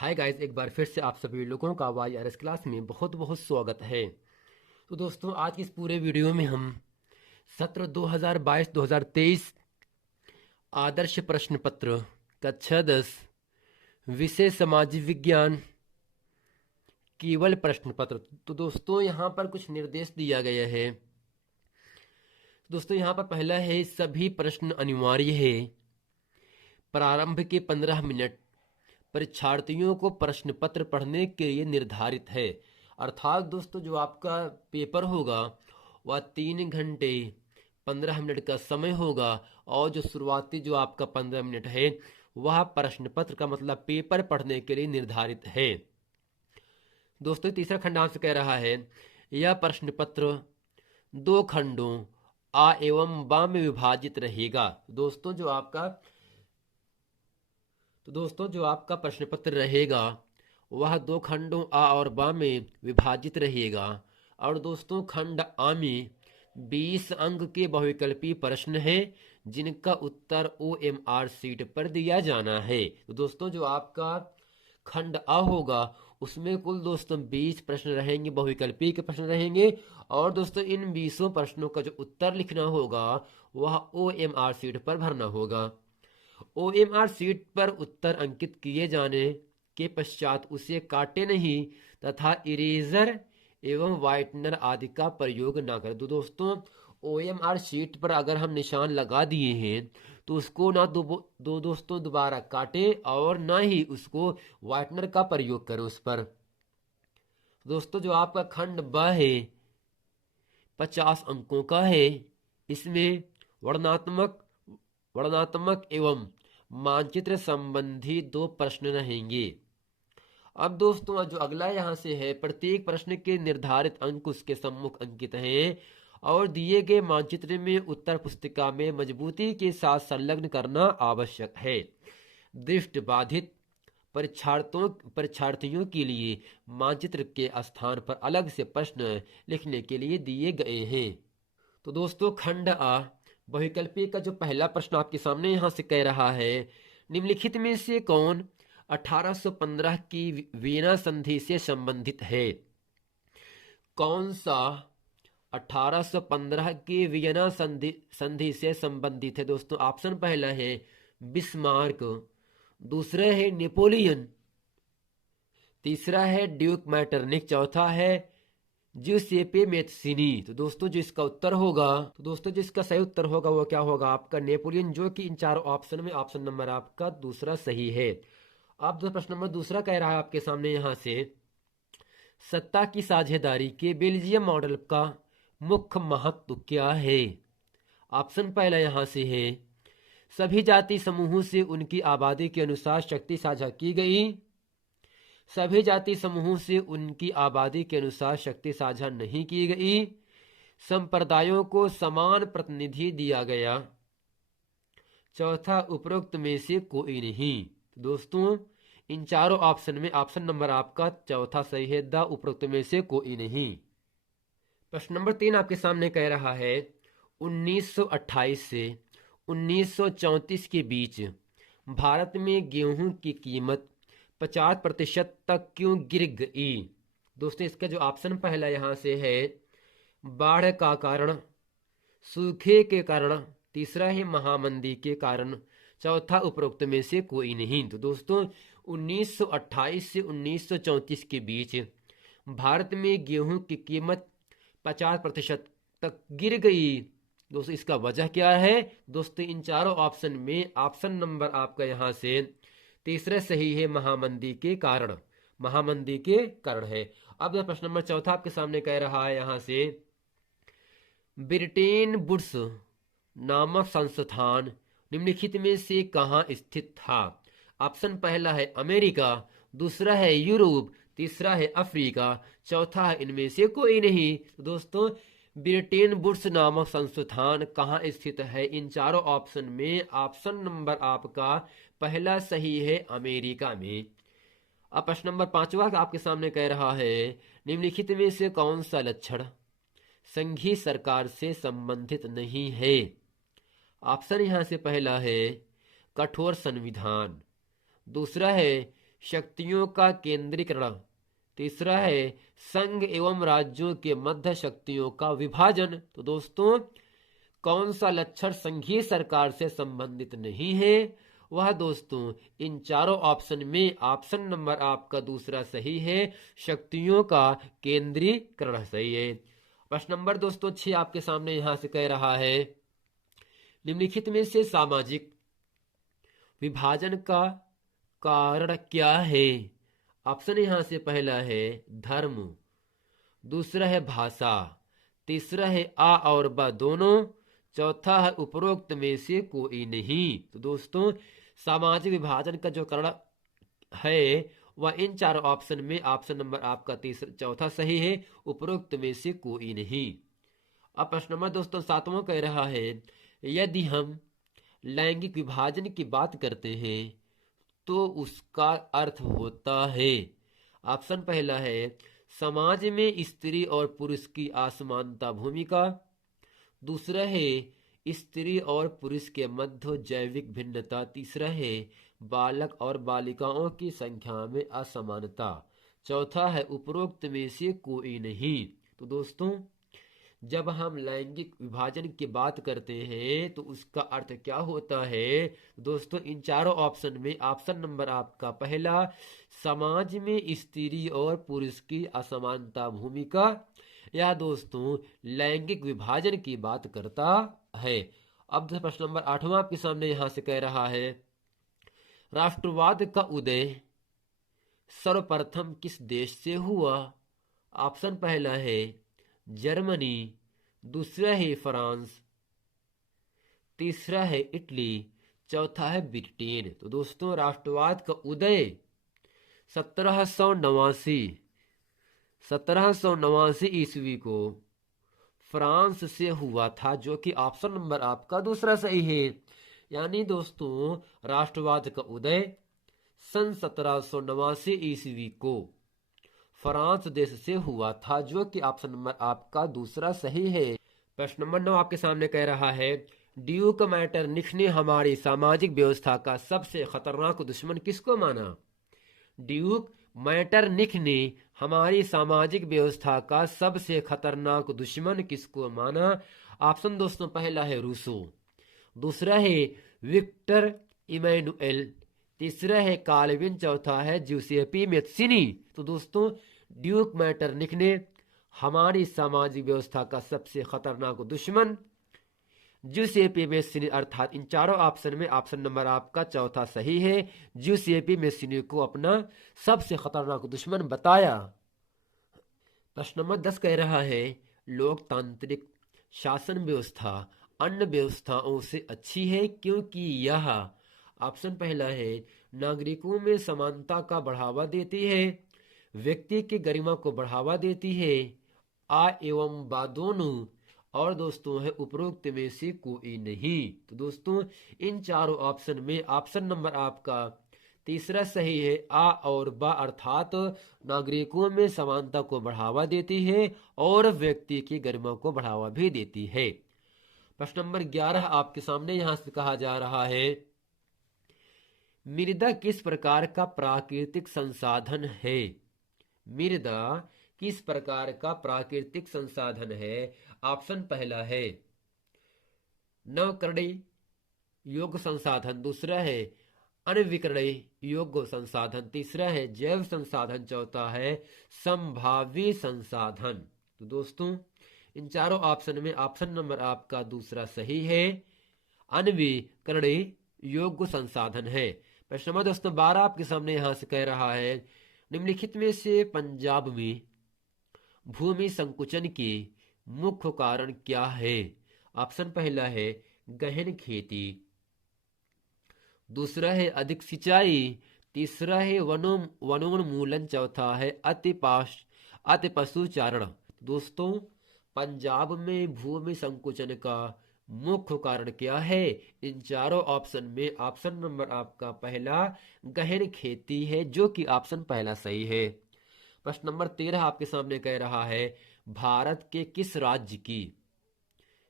Hi guys, एक बार फिर से आप सभी लोगों का वाईआरएस क्लास में बहुत बहुत स्वागत है। तो दोस्तों, आज की इस पूरे वीडियो में हम सत्र 2022-2023 आदर्श प्रश्न पत्र कक्षा 10 विषय सामाजिक विज्ञान केवल प्रश्न पत्र। तो दोस्तों, यहाँ पर कुछ निर्देश दिया गया है। दोस्तों, यहाँ पर पहला है, सभी प्रश्न अनिवार्य है। प्रारंभ के 15 मिनट परीक्षार्थियों को प्रश्न पत्र पढ़ने के लिए निर्धारित है। अर्थात दोस्तों, जो आपका पेपर होगा वह 3 घंटे 15 मिनट का समय होगा, और जो शुरुआती जो आपका 15 मिनट है वह प्रश्न पत्र का मतलब पेपर पढ़ने के लिए निर्धारित है। दोस्तों, तीसरा खंडांश कह रहा है, यह प्रश्न पत्र 2 खंडों आ एवं बा में विभाजित रहेगा। दोस्तों जो आपका प्रश्न पत्र रहेगा वह 2 खंडों आ और बा में विभाजित रहेगा। और दोस्तों, खंड आ में 20 अंक के बहुविकल्पी प्रश्न हैं जिनका उत्तर OMR सीट पर दिया जाना है। तो दोस्तों, जो आपका खंड आ होगा उसमें कुल दोस्तों 20 प्रश्न रहेंगे, बहुविकल्पी के प्रश्न रहेंगे। और दोस्तों, इन 20 प्रश्नों का जो उत्तर लिखना होगा वह OMR सीट पर भरना होगा। OMR सीट पर उत्तर अंकित किए जाने के पश्चात उसे काटे नहीं तथा इरेजर एवं व्हाइटनर आदि का प्रयोग ना करें। तो दोस्तों, OMR सीट पर अगर हम निशान लगा दिए हैं तो उसको ना दोस्तों दोबारा काटे और ना ही उसको व्हाइटनर का प्रयोग करें उस पर। दोस्तों, जो आपका खंड ब है 50 अंकों का है। इसमें वर्णनात्मक वर्णनात्मक एवं मानचित्र संबंधी 2 प्रश्न रहेंगे। अब दोस्तों, जो अगला यहाँ से है, प्रत्येक प्रश्न के निर्धारित अंक उसके सम्मुख अंकित हैं और दिए गए मानचित्र में उत्तर पुस्तिका में मजबूती के साथ संलग्न करना आवश्यक है। दृष्टि बाधित परीक्षार्थियों के लिए मानचित्र के स्थान पर अलग से प्रश्न लिखने के लिए दिए गए हैं। तो दोस्तों, खंड आ बहुविकल्पी का जो पहला प्रश्न आपके सामने यहां से कह रहा है, निम्नलिखित में से कौन 1815 की वियना संधि से संबंधित है? कौन सा 1815 की वियना संधि से संबंधित है? दोस्तों, ऑप्शन पहला है बिस्मार्क, दूसरा है नेपोलियन, तीसरा है ड्यूक मैटरनिक, चौथा है ज्यूसेपे मेत्सिनी। तो दोस्तों, जो इसका उत्तर होगा, तो दोस्तों जो इसका सही उत्तर होगा वो क्या होगा? आपका नेपोलियन, जो कि इन चारों ऑप्शन में ऑप्शन नंबर आपका दूसरा सही है। अब जो प्रश्न नंबर दूसरा कह रहा है आपके सामने यहां से, सत्ता की साझेदारी के बेल्जियम मॉडल का मुख्य महत्व क्या है? ऑप्शन पहला यहां से है, सभी जाति समूहों से उनकी आबादी के अनुसार शक्ति साझा की गई। सभी जाति समूहों से उनकी आबादी के अनुसार शक्ति साझा नहीं की गई। संप्रदायों को समान प्रतिनिधि दिया गया। चौथा, उपरोक्त में से कोई नहीं। दोस्तों, इन चारों ऑप्शन में ऑप्शन नंबर आपका चौथा सही है, द उपरोक्त में से कोई नहीं। प्रश्न नंबर 3 आपके सामने कह रहा है, 1928 से 1934 के बीच भारत में गेहूं की कीमत 50% तक क्यों गिर गई? दोस्तों, इसका जो ऑप्शन पहला यहां से है, बाढ़ का कारण, सूखे के कारण, तीसरा है महामंदी के कारण, चौथा उपरोक्त में से कोई नहीं। तो दोस्तों, 1928 से 1934 के बीच भारत में गेहूं की कीमत 50% तक गिर गई। दोस्तों, इसका वजह क्या है? दोस्तों, इन चारों ऑप्शन में ऑप्शन नंबर आपका यहां से तीसरा सही है, महामंदी के कारण। महामंदी के कारण है। अब प्रश्न नंबर चौथा आपके सामने कह रहा है यहां से, ब्रिटेन वुड्स नामक संस्थान निम्नलिखित में से कहां स्थित था? ऑप्शन पहला है अमेरिका, दूसरा है यूरोप, तीसरा है अफ्रीका, चौथा है इनमें से कोई नहीं। तो दोस्तों, ब्रिटेन वुड्स नामक संस्थान कहां स्थित है? इन चारों ऑप्शन में ऑप्शन नंबर आपका पहला सही है, अमेरिका में। अब प्रश्न नंबर 5वां आपके सामने कह रहा है, निम्नलिखित में से कौन सा लक्षण संघीय सरकार से संबंधित नहीं है? ऑप्शन यहां से पहला है कठोर संविधान, दूसरा है शक्तियों का केंद्रीकरण। तीसरा है संघ एवं राज्यों के मध्य शक्तियों का विभाजन। तो दोस्तों कौन सा लक्षण संघीय सरकार से संबंधित नहीं है? वह दोस्तों इन चारों ऑप्शन में ऑप्शन नंबर आपका दूसरा सही है, शक्तियों का केंद्रीकरण सही है। प्रश्न नंबर दोस्तों 6 आपके सामने यहां से कह रहा है, निम्नलिखित में से सामाजिक विभाजन का कारण क्या है? ऑप्शन यहां से पहला है धर्म, दूसरा है भाषा, तीसरा है आ और ब दोनों, चौथा है उपरोक्त में से कोई नहीं। तो दोस्तों सामाजिक विभाजन का जो कारण है वह इन चारों ऑप्शन में ऑप्शन नंबर आपका तीसरा चौथा सही है, उपरोक्त में से कोई नहीं। अब प्रश्न नंबर दोस्तों 7वां कह रहा है, यदि हम लैंगिक विभाजन की बात करते हैं तो उसका अर्थ होता है। ऑप्शन पहला है समाज में स्त्री और पुरुष की असमानता भूमिका, दूसरा है स्त्री और पुरुष के मध्य जैविक भिन्नता, तीसरा है बालक और बालिकाओं की संख्या में असमानता, चौथा है उपरोक्त में से कोई नहीं। तो दोस्तों जब हम लैंगिक विभाजन की बात करते हैं तो उसका अर्थ क्या होता है? दोस्तों इन चारों ऑप्शन में ऑप्शन नंबर आपका पहला समाज में स्त्री और पुरुष की असमानता भूमिका यह दोस्तों लैंगिक विभाजन की बात करता है। अब प्रश्न नंबर 8वां आपके सामने यहां से कह रहा है, राष्ट्रवाद का उदय सर्वप्रथम किस देश से हुआ? ऑप्शन पहला है जर्मनी, दूसरा है फ्रांस, तीसरा है इटली, चौथा है ब्रिटेन। तो दोस्तों राष्ट्रवाद का उदय 1789 ईस्वी को फ्रांस से हुआ था, जो कि ऑप्शन नंबर आपका दूसरा सही है। यानी दोस्तों राष्ट्रवाद का उदय सन 1789 ईस्वी को फ्रांस देश से हुआ था, जो कि ऑप्शन नंबर आपका दूसरा सही है। प्रश्न नंबर 9 आपके सामने कह रहा है, ड्यूक मैटरनिख ने हमारी सामाजिक व्यवस्था का सबसे खतरनाक दुश्मन किसको माना? ड्यूक मैटरनिख ने हमारी सामाजिक व्यवस्था का सबसे खतरनाक दुश्मन किसको माना? ऑप्शन दोस्तों पहला है रूसो, दूसरा है विक्टर इमैनुएल, तीसरा है काल्विन, चौथा है ज्यूसेपी मेत्सिनी। तो दोस्तों ड्यूक मैटरनिख ने हमारी सामाजिक व्यवस्था का सबसे खतरनाक दुश्मन ज्यूसेपी मेस्सिनी अर्थात इन चारों ऑप्शन में ऑप्शन नंबर आपका चौथा सही है, ज्यूसेपी मेस्सिनी को अपना सबसे खतरनाक दुश्मन बताया। प्रश्न नंबर 10 कह रहा है, लोकतांत्रिक शासन व्यवस्था अन्य व्यवस्थाओं से अच्छी है क्योंकि यह ऑप्शन पहला है नागरिकों में समानता का बढ़ावा देती है, व्यक्ति की गरिमा को बढ़ावा देती है, आ एवं बा दोनों, और दोस्तों है उपरोक्त में से कोई नहीं। तो दोस्तों इन चारों ऑप्शन में ऑप्शन नंबर आपका तीसरा सही है, आ और बा अर्थात नागरिकों में समानता को बढ़ावा देती है और व्यक्ति की गरिमा को बढ़ावा भी देती है। प्रश्न नंबर 11 आपके सामने यहां से कहा जा रहा है, मृदा किस प्रकार का प्राकृतिक संसाधन है? मृदा किस प्रकार का प्राकृतिक संसाधन है? ऑप्शन पहला है नवकरणीय योग्य संसाधन, दूसरा है अनविकरणीय योग्य संसाधन, तीसरा है जैव संसाधन, चौथा है संभावी संसाधन। तो दोस्तों इन चारों ऑप्शन में ऑप्शन नंबर आपका दूसरा सही है, अनविकरणीय योग्य संसाधन है। प्रश्न नंबर दोस्तों 12 आपके सामने यहां से कह रहा है, निम्नलिखित में से पंजाब में भूमि संकुचन के मुख्य कारण क्या है? ऑप्शन पहला है गहन खेती, दूसरा है अधिक सिंचाई, तीसरा है वनोन्मूलन, चौथा है अति पशुचारण। दोस्तों पंजाब में भूमि संकुचन का मुख्य कारण क्या है? इन चारों ऑप्शन में ऑप्शन नंबर आपका पहला गहन खेती है, जो कि ऑप्शन पहला सही है। प्रश्न नंबर 13 आपके सामने कह रहा है, भारत के किस राज्य की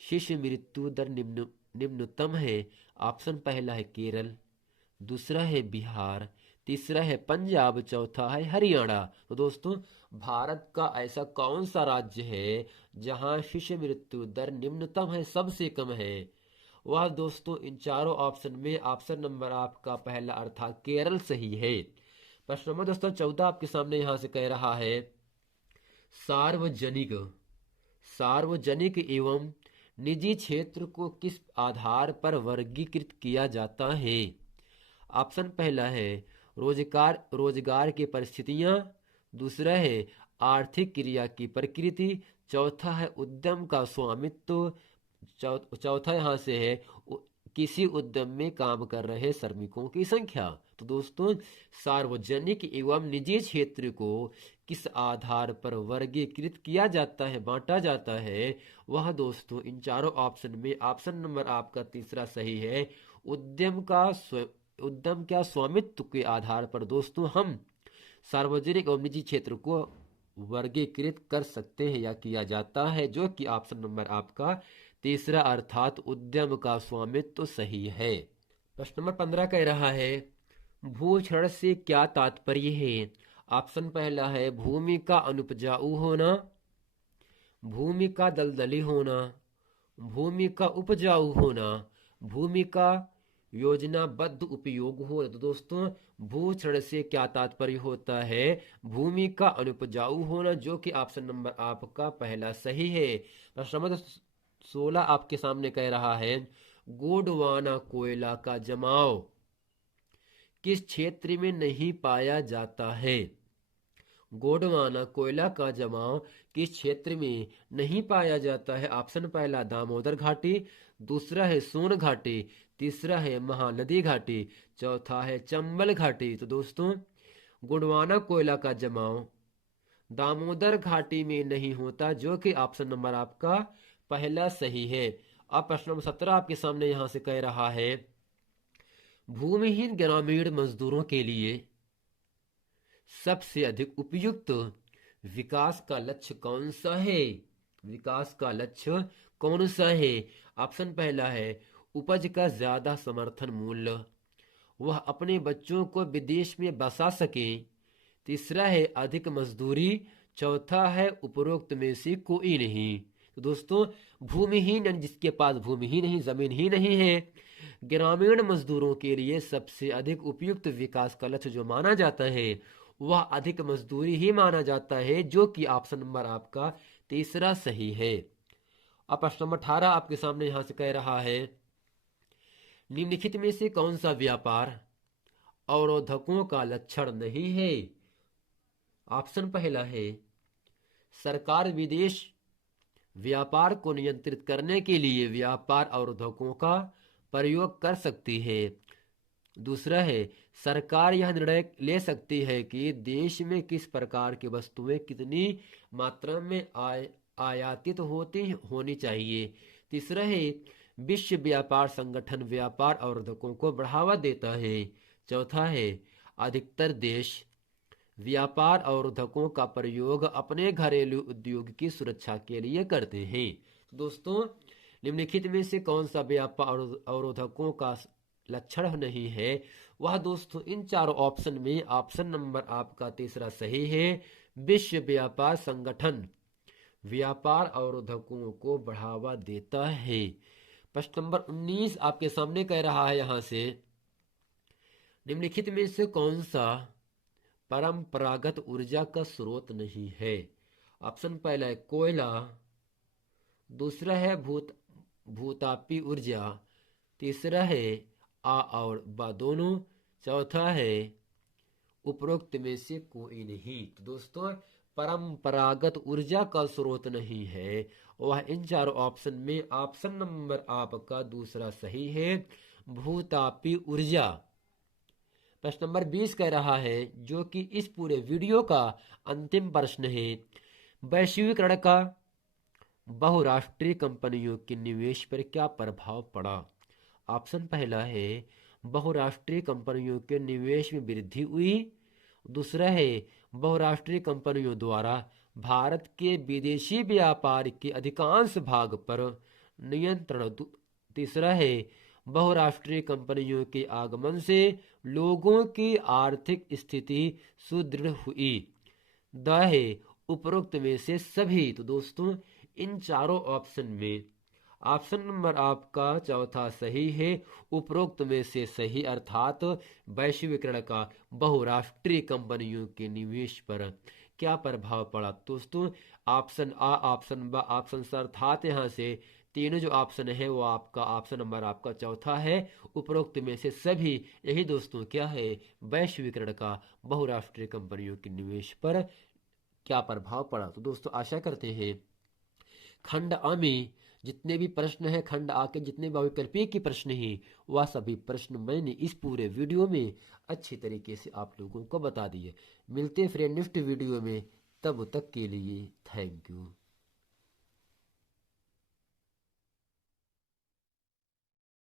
शिशु मृत्यु दर निम्नतम है? ऑप्शन पहला है केरल, दूसरा है बिहार, तीसरा है पंजाब, चौथा है हरियाणा। तो दोस्तों भारत का ऐसा कौन सा राज्य है जहां शिशु मृत्यु दर निम्नतम है, सबसे कम है? वह दोस्तों इन चारों ऑप्शन में ऑप्शन नंबर आपका पहला अर्थात केरल सही है। प्रश्न नंबर दोस्तों 14 आपके सामने यहां से कह रहा है सार्वजनिक सार्वजनिक एवं निजी क्षेत्र को किस आधार पर वर्गीकृत किया जाता है? ऑप्शन पहला है रोजगार की परिस्थितियां, दूसरा है आर्थिक क्रिया की प्रकृति, चौथा है उद्यम का स्वामित्व, चौथा यहाँ से है किसी उद्यम में काम कर रहे श्रमिकों की संख्या। तो दोस्तों सार्वजनिक एवं निजी क्षेत्र को किस आधार पर वर्गीकृत किया जाता है, बांटा जाता है, वह दोस्तों इन चारों ऑप्शन में ऑप्शन नंबर आपका तीसरा सही है। उद्यम क्या स्वामित्व के आधार पर दोस्तों हम सार्वजनिक और निजी क्षेत्र को वर्गीकृत कर सकते हैं या किया जाता है, जो कि ऑप्शन नंबर आपका तीसरा अर्थात उद्यम का स्वामित्व सही है। प्रश्न नंबर 15 कह रहा है भूक्षरण से क्या तात्पर्य है? ऑप्शन पहला है भूमि का अनुपजाऊ होना, भूमि का दलदली होना, भूमि का उपजाऊ होना, भूमि का योजनाबद्ध उपयोग हो। तो दोस्तों भूक्षरण से क्या तात्पर्य होता है? भूमि का अनुपजाऊ होना, जो कि ऑप्शन नंबर आपका पहला सही है। प्रश्न नंबर 16 आपके सामने कह रहा है गोंडवाना कोयला का जमाव किस क्षेत्र में नहीं पाया जाता है? गोंडवाना कोयला का जमाव किस क्षेत्र में नहीं पाया जाता है? ऑप्शन पहला दामोदर घाटी, दूसरा है सोन घाटी, तीसरा है महानदी घाटी, चौथा है चंबल घाटी। तो दोस्तों गोंडवाना कोयला का जमाव दामोदर घाटी में नहीं होता, जो कि ऑप्शन नंबर आपका पहला सही है। अब प्रश्न नंबर 17 आपके सामने यहां से कह रहा है भूमिहीन ग्रामीण मजदूरों के लिए सबसे अधिक उपयुक्त विकास का लक्ष्य कौन सा है? विकास का लक्ष्य कौन सा है? ऑप्शन पहला है उपज का ज्यादा समर्थन मूल्य, वह अपने बच्चों को विदेश में बसा सके, तीसरा है अधिक मजदूरी, चौथा है उपरोक्त में से कोई नहीं। तो दोस्तों भूमिहीन यानी जिसके पास भूमि ही नहीं, जमीन ही नहीं है, ग्रामीण मजदूरों के लिए सबसे अधिक उपयुक्त विकास का लक्ष्य जो माना जाता है वह अधिक मजदूरी ही माना जाता है, जो कि ऑप्शन नंबर आपका तीसरा सही है। अब प्रश्न नंबर 18 आपके सामने यहां से कह रहा है निम्नलिखित में से कौन सा व्यापार अवरोधकों का लक्षण नहीं है? ऑप्शन पहला है सरकार विदेश व्यापार को नियंत्रित करने के लिए व्यापार अवरोधकों का प्रयोग कर सकती है, दूसरा है सरकार यह निर्णय ले सकती है कि देश में किस प्रकार की वस्तुएं कितनी मात्रा में आयातित होनी चाहिए, तीसरा है विश्व व्यापार संगठन व्यापार अवरोधकों को बढ़ावा देता है, चौथा है अधिकतर देश व्यापार अवरोधकों का प्रयोग अपने घरेलू उद्योग की सुरक्षा के लिए करते हैं। तो दोस्तों निम्नलिखित में से कौन सा व्यापार अवरोधकों का लक्षण नहीं है? वह दोस्तों इन चारों ऑप्शन में ऑप्शन नंबर आपका तीसरा सही है। विश्व व्यापार संगठन व्यापार अवरोधकों को बढ़ावा देता है। प्रश्न नंबर 19 आपके सामने कह रहा है यहां से निम्नलिखित में से कौन सा परंपरागत ऊर्जा का स्रोत नहीं है? ऑप्शन पहला है कोयला, दूसरा है भूतापी ऊर्जा, तीसरा है आ और बा दोनों, चौथा है उपरोक्त में से कोई नहीं। तो दोस्तों परंपरागत ऊर्जा का स्रोत नहीं है, वह इन चारों ऑप्शन में ऑप्शन नंबर आपका दूसरा सही है भूतापी ऊर्जा। प्रश्न नंबर 20 कह रहा है जो कि इस पूरे वीडियो का अंतिम प्रश्न है वैश्वीकरण का बहुराष्ट्रीय कंपनियों के निवेश पर क्या प्रभाव पड़ा? ऑप्शन पहला है बहुराष्ट्रीय कंपनियों के निवेश में वृद्धि हुई, दूसरा है बहुराष्ट्रीय कंपनियों द्वारा भारत के विदेशी व्यापार के अधिकांश भाग पर नियंत्रण, तीसरा है बहुराष्ट्रीय कंपनियों के आगमन से लोगों की आर्थिक स्थिति सुदृढ़ हुई। द है उपरोक्त में से सभी। तो दोस्तों इन चारों ऑप्शन में ऑप्शन नंबर आपका चौथा सही है। उपरोक्त में से सही अर्थात वैश्वीकरण का बहुराष्ट्रीय कंपनियों के निवेश पर क्या प्रभाव पड़ा। दोस्तों ऑप्शन आ, ऑप्शन ब, ऑप्शन स अर्थात यहाँ से तीनों जो ऑप्शन है वो आपका ऑप्शन नंबर आपका चौथा है। उपरोक्त में से सभी यही दोस्तों क्या है, वैश्वीकरण का बहुराष्ट्रीय कंपनियों के निवेश पर क्या प्रभाव पड़ा। तो दोस्तों आशा करते हैं खंड आ में जितने भी प्रश्न हैं, खंड आ के जितने भी अविकल्पीय के प्रश्न हैं, वह सभी प्रश्न मैंने इस पूरे वीडियो में अच्छी तरीके से आप लोगों को बता दिए। मिलते हैं फ्रेंड नेक्स्ट वीडियो में, तब तक के लिए थैंक यू।